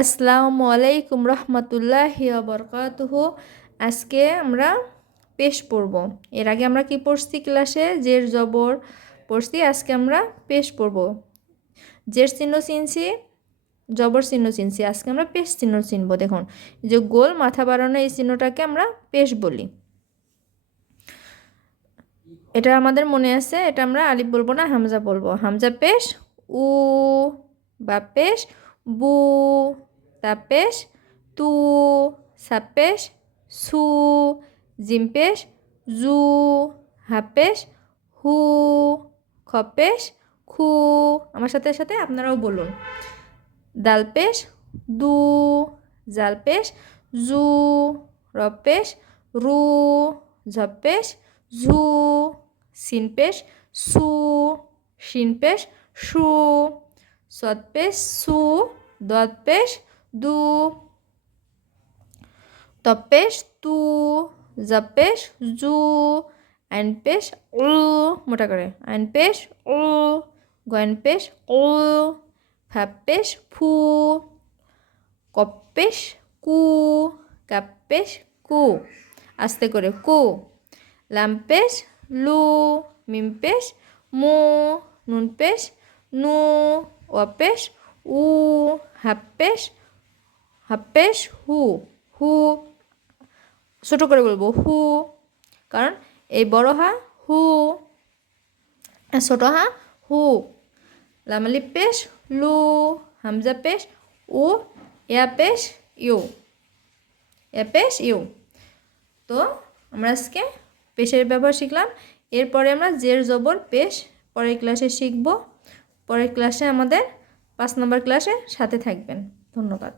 আসসালামু আলাইকুম রহমতুল্লাহি ওয়া বারাকাতুহু। আজকে আমরা পেশ পড়ব। এর আগে আমরা কি পড়ছি ক্লাসে? জের জবর পড়ছি। আজকে আমরা পেশ পড়ব। জের চিহ্ন চিনছি, জবর চিহ্ন চিনছি, আজকে আমরা পেশ চিহ্ন চিনব। দেখুন, যে গোল মাথা বাড়ানো এই চিহ্নটাকে আমরা পেশ বলি। এটা আমাদের মনে আছে, এটা আমরা আলিফ বলবো না, হামজা বলবো। হামজা পেশ উ, বা পেশ বু, তা পেশ তু, সা পেশ সু, জিম পেশ জু, হা পেশ হু, খ পেশ খু। আমার সাথে সাথে আপনারাও বলুন। দাল পেশ দু, জাল পেশ জু, র পেশ রু, ঝ পেশ ঝু, সিন পেশ সু, শিন পেশ সু, সদ পেশ সু, দদ পেশ দু, ত পেশ তু, জ পেশ জু, আইন পেশ উ, মোটা করে আইন পেশ উ, গয়ন পেশ উ, ফা পেশ ফু, কপ পেশ কু, কাপ পেশ কু, আস্তে করে কু। লাম পেশ লু, মিম পেশ মু, নুন পেশ নু, ও পেশ উ, হাফ পেশ হু, হু। ছোট করে বলবো হু, কারণ এই বড় হা হু, ছোট হা হু। লামালি পেশ লু, হামজা পেশ উ, ইয়া পেশ ইউ, ইয়া পেশ ইউ। তো আমরা আজকে পেশের ব্যবহার শিখলাম। এরপরে আমরা জের জবর পেশ পরের ক্লাসে শিখব। পরের ক্লাসে আমাদের 5 নম্বর ক্লাসে সাথে থাকবেন। ধন্যবাদ।